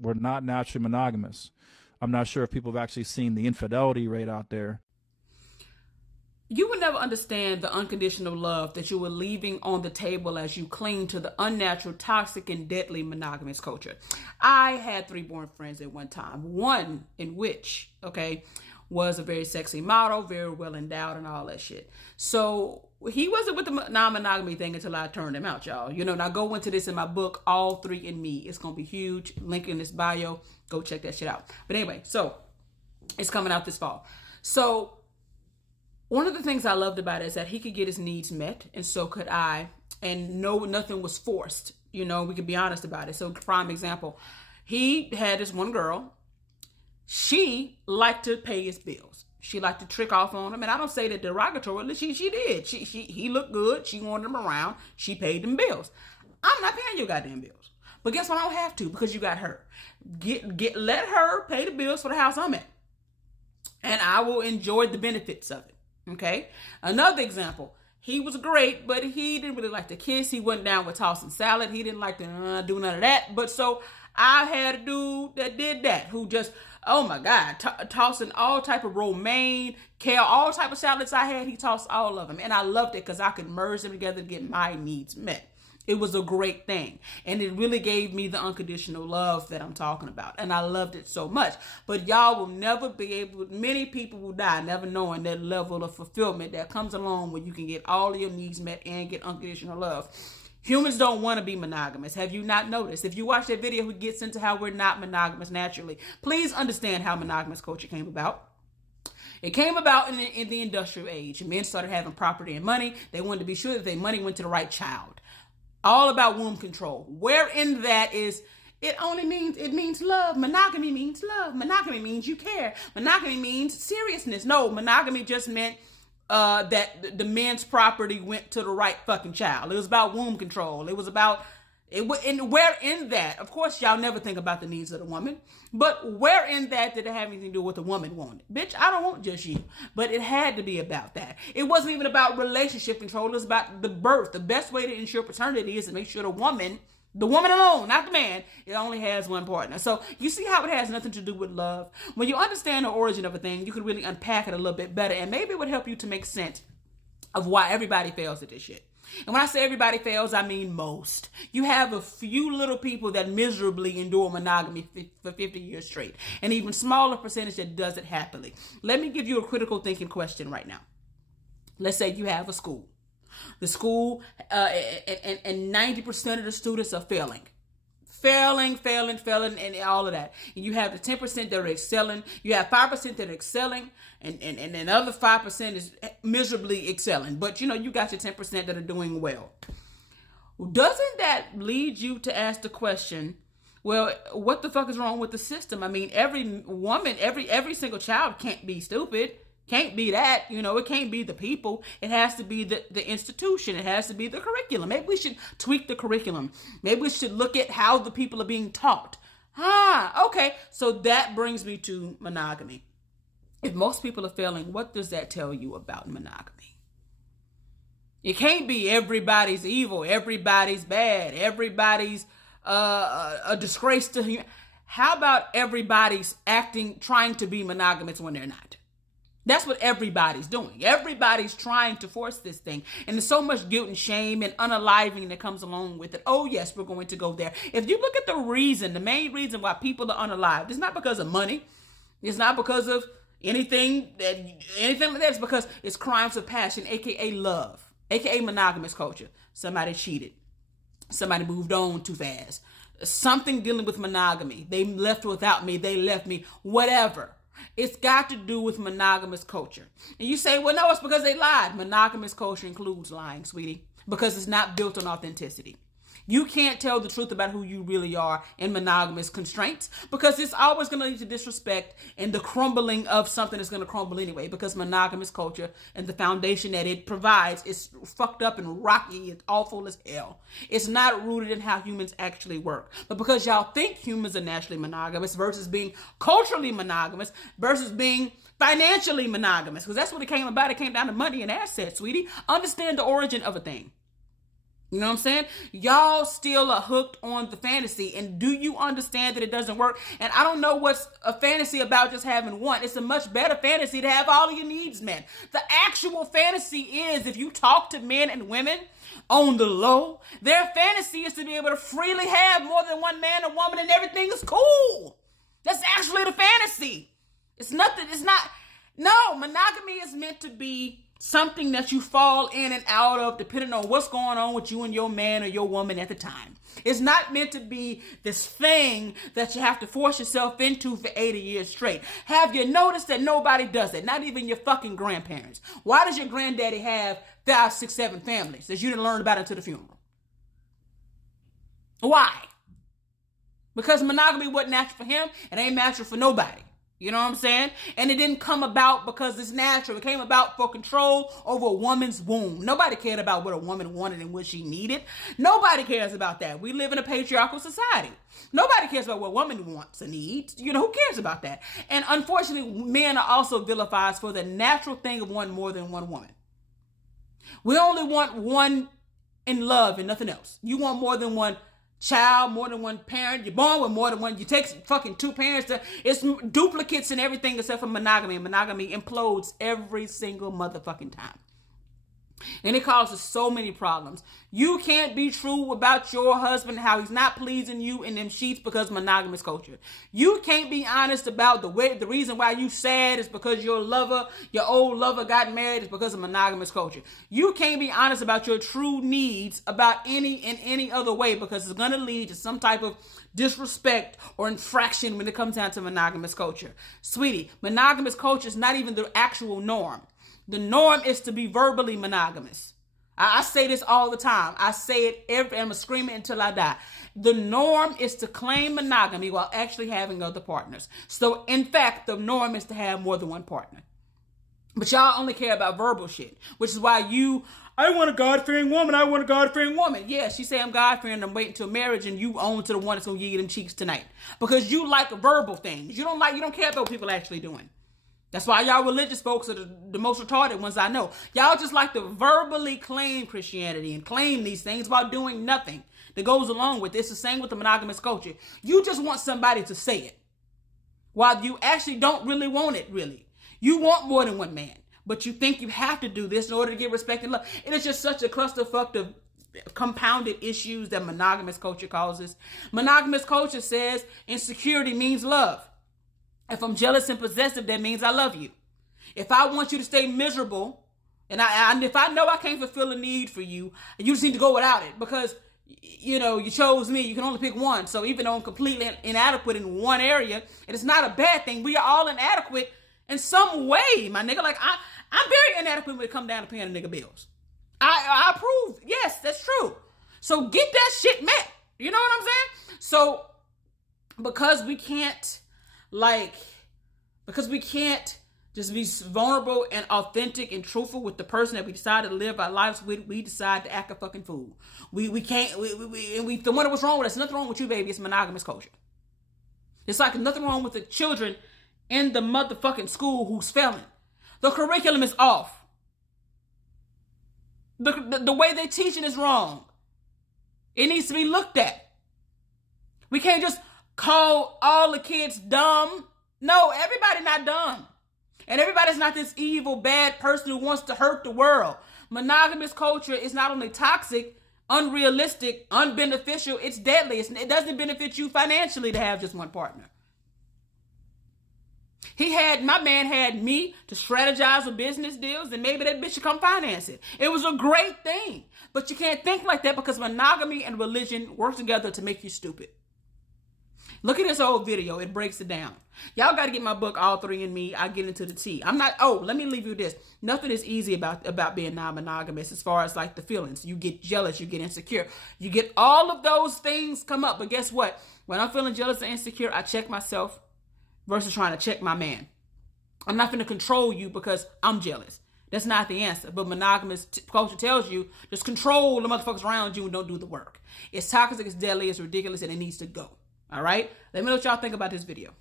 We're not naturally monogamous. I'm not sure if people have actually seen the infidelity rate out there. You would never understand the unconditional love that you were leaving on the table as you cling to the unnatural, toxic, and deadly monogamous culture. I had three born friends at one time. One in which, okay, was a very sexy model, very well endowed, and all that shit. So he wasn't with the non-monogamy thing until I turned him out, y'all. You know, now go into this in my book, All Three in Me. It's gonna be huge. Link in this bio. Go check that shit out. But anyway, so it's coming out this fall. So one of the things I loved about it is that he could get his needs met, and so could I. And no, nothing was forced. You know, we could be honest about it. So, prime example, he had this one girl. She liked to pay his bills. She liked to trick off on him, and I don't say that derogatorily. She did. He looked good. She wanted him around. She paid them bills. I'm not paying your goddamn bills. But guess what? I don't have to because you got her. Let her pay the bills for the house I'm at, and I will enjoy the benefits of it. Okay. Another example. He was great, but he didn't really like to kiss. He went down with tossing salad. He didn't like to do none of that. But so I had a dude that did that, who just, oh my God, tossing all type of romaine, kale, all type of salads I had. He tossed all of them. And I loved it because I could merge them together to get my needs met. It was a great thing. And it really gave me the unconditional love that I'm talking about. And I loved it so much. But y'all will never be able, many people will die never knowing that level of fulfillment that comes along when you can get all of your needs met and get unconditional love. Humans don't want to be monogamous. Have you not noticed? If you watch that video, it gets into how we're not monogamous naturally. Please understand how monogamous culture came about. It came about in the industrial age. Men started having property and money. They wanted to be sure that their money went to the right child. All about womb control. Where in that is, it means love. Monogamy means love. Monogamy means you care. Monogamy means seriousness. No, monogamy just meant that the men's property went to the right fucking child. It was about womb control. It was about, and where in that, of course, y'all never think about the needs of the woman, but where in that did it have anything to do with what the woman wanted? Bitch, I don't want just you. But it had to be about that. It wasn't even about relationship control. It was about the birth. The best way to ensure paternity is to make sure the woman alone, not the man, it only has one partner. So you see how it has nothing to do with love. When you understand the origin of a thing, you can really unpack it a little bit better, and maybe it would help you to make sense of why everybody fails at this shit. And when I say everybody fails, I mean most. You have a few little people that miserably endure monogamy for 50 years straight. An even smaller percentage that does it happily. Let me give you a critical thinking question right now. Let's say you have a school. The school, and 90% of the students are failing. Failing, and all of that. And you have the 10% that are excelling. You have 5% that are excelling, and another 5% is miserably excelling. But you know, you got your 10% that are doing well. Doesn't that lead you to ask the question, well, what the fuck is wrong with the system? I mean, every woman, every single child can't be stupid. Can't be that, you know, it can't be the people. It has to be the institution. It has to be the curriculum. Maybe we should tweak the curriculum. Maybe we should look at how the people are being taught. Okay. So that brings me to monogamy. If most people are failing, what does that tell you about monogamy? It can't be everybody's evil, everybody's bad, everybody's a disgrace to humanity. How about everybody's trying to be monogamous when they're not? That's what everybody's doing. Everybody's trying to force this thing. And there's so much guilt and shame and unaliving that comes along with it. Oh, yes, we're going to go there. If you look at the main reason why people are unalived, it's not because of money. It's not because of anything like that. It's because it's crimes of passion, a.k.a. love, a.k.a. monogamous culture. Somebody cheated. Somebody moved on too fast. Something dealing with monogamy. They left without me. They left me. Whatever. It's got to do with monogamous culture. And you say, well, no, it's because they lied. Monogamous culture includes lying, sweetie, because it's not built on authenticity. You can't tell the truth about who you really are in monogamous constraints because it's always going to lead to disrespect and the crumbling of something that's going to crumble anyway, because monogamous culture and the foundation that it provides is fucked up and rocky and awful as hell. It's not rooted in how humans actually work. But because y'all think humans are naturally monogamous versus being culturally monogamous versus being financially monogamous, because that's what it came about. It came down to money and assets, sweetie. Understand the origin of a thing. You know what I'm saying? Y'all still are hooked on the fantasy. And do you understand that it doesn't work? And I don't know what's a fantasy about just having one. It's a much better fantasy to have all of your needs met. The actual fantasy is, if you talk to men and women on the low, their fantasy is to be able to freely have more than one man or woman and everything is cool. That's actually the fantasy. It's nothing. It's not. No, monogamy is meant to be something that you fall in and out of depending on what's going on with you and your man or your woman at the time. It's not meant to be this thing that you have to force yourself into for 80 years straight. Have you noticed that nobody does it? Not even your fucking grandparents. Why does your granddaddy have 5, 6, 7 families that you didn't learn about until the funeral? Why? Because monogamy wasn't natural for him and ain't natural for nobody. You know what I'm saying? And it didn't come about because it's natural. It came about for control over a woman's womb. Nobody cared about what a woman wanted and what she needed. Nobody cares about that. We live in a patriarchal society. Nobody cares about what a woman wants and needs. You know, who cares about that? And unfortunately, men are also vilified for the natural thing of wanting more than one woman. We only want one in love and nothing else. You want more than one child, more than one parent. You're born with more than one. You take fucking 2 parents. It's duplicates and everything except for monogamy. And monogamy implodes every single motherfucking time. And it causes so many problems. You can't be true about your husband, how he's not pleasing you in them sheets because monogamous culture. You can't be honest about the reason why you sad is because your old lover got married is because of monogamous culture. You can't be honest about your true needs about any other way because it's going to lead to some type of disrespect or infraction when it comes down to monogamous culture. Sweetie, monogamous culture is not even the actual norm. The norm is to be verbally monogamous. I say this all the time. I say it I'm going to scream it until I die. The norm is to claim monogamy while actually having other partners. So, in fact, the norm is to have more than one partner. But y'all only care about verbal shit, which is why I want a God-fearing woman. I want a God-fearing woman. Yeah, she say I'm God-fearing. I'm waiting till marriage, and you own to the one that's going to give you them cheeks tonight. Because you like verbal things. You don't care about what people actually doing. That's why y'all religious folks are the most retarded ones I know. Y'all just like to verbally claim Christianity and claim these things while doing nothing that goes along with it. It's the same with the monogamous culture. You just want somebody to say it while you actually don't really want it, really. You want more than one man, but you think you have to do this in order to get respect and love. It is just such a clusterfuck of compounded issues that monogamous culture causes. Monogamous culture says insecurity means love. If I'm jealous and possessive, that means I love you. If I want you to stay miserable, and if I know I can't fulfill a need for you, you just need to go without it because, you chose me. You can only pick one. So even though I'm completely inadequate in one area, and it's not a bad thing, we are all inadequate in some way, my nigga. Like, I'm very inadequate when it comes down to paying a nigga bills. I approve. Yes, that's true. So get that shit met. You know what I'm saying? So because we can't just be vulnerable and authentic and truthful with the person that we decide to live our lives with, we decide to act a fucking fool. We wonder what's wrong with us. Nothing wrong with you, baby. It's monogamous culture. It's like nothing wrong with the children in the motherfucking school who's failing. The curriculum is off. The way they teaching is wrong. It needs to be looked at. We can't just call all the kids dumb. No, everybody not dumb. And everybody's not this evil, bad person who wants to hurt the world. Monogamous culture is not only toxic, unrealistic, unbeneficial, it's deadly. It doesn't benefit you financially to have just one partner. My man had me to strategize with business deals, and maybe that bitch should come finance it. It was a great thing. But you can't think like that because monogamy and religion work together to make you stupid. Look at this old video. It breaks it down. Y'all got to get my book, All Three in Me. I get into the tea. Let me leave you with this. Nothing is easy about being non-monogamous as far as like the feelings. You get jealous. You get insecure. You get all of those things come up. But guess what? When I'm feeling jealous and insecure, I check myself versus trying to check my man. I'm not going to control you because I'm jealous. That's not the answer. But monogamous culture tells you just control the motherfuckers around you and don't do the work. It's toxic, it's deadly, it's ridiculous, and it needs to go. All right? Let me know what y'all think about this video.